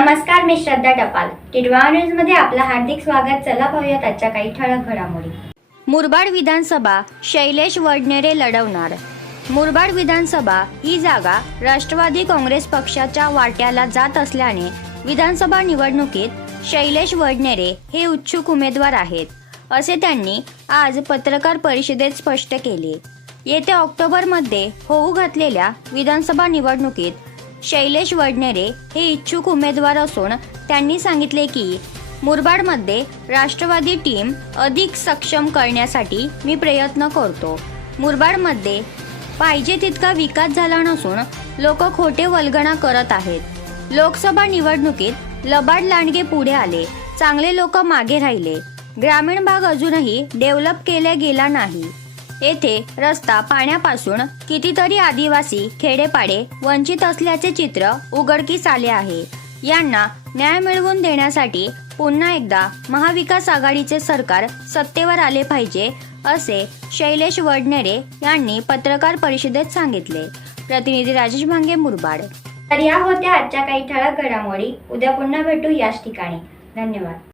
नमस्कार मी श्रद्धा टपाल. टिडवा न्यूजमध्ये आपलं हार्दिक स्वागत. चला पाहूयात आजच्या काही ठळक घडामोडी. मुरबाड विधानसभा शैलेश वडनेरे लढवणार. मुरबाड विधानसभा ही जागा राष्ट्रवादी काँग्रेस पक्षाच्या वाट्याला जात असल्याने विधानसभा निवडणुकीत शैलेश वडनेरे हे इच्छुक उमेदवार आहेत असे त्यांनी आज पत्रकार परिषदेत स्पष्ट केले. येत्या ऑक्टोबरमध्ये होऊ घातलेल्या विधानसभा निवडणुकीत शैलेश वडनेरे हे इच्छुक उमेदवार असून त्यांनी सांगितले की मुरबाडमध्ये राष्ट्रवादी टीम अधिक सक्षम करण्यासाठी मी प्रयत्न करतो. मुरबाडमध्ये पाहिजे तितका विकास झाला नसून लोक खोटे वल्गणा करत आहेत. लोकसभा निवडणुकीत लबाड लांडगे पुढे आले चांगले लोक मागे राहिले. ग्रामीण भाग अजूनही डेव्हलप केला गेला नाही. येथे रस्ता पाण्यापासून कितीतरी आदिवासी खेडेपाडे वंचित असल्याचे चित्र उघडकीस आले आहे. यांना न्याय मिळवून देण्यासाठी पुन्हा एकदा महाविकास आघाडीचे सरकार सत्तेवर आले पाहिजे असे शैलेश वडनेरे यांनी पत्रकार परिषदेत सांगितले. प्रतिनिधी राजेश भांगे मुरबाड. तर या होत्या आजच्या काही ठळक घडामोडी. उद्या पुन्हा भेटू याच ठिकाणी. धन्यवाद.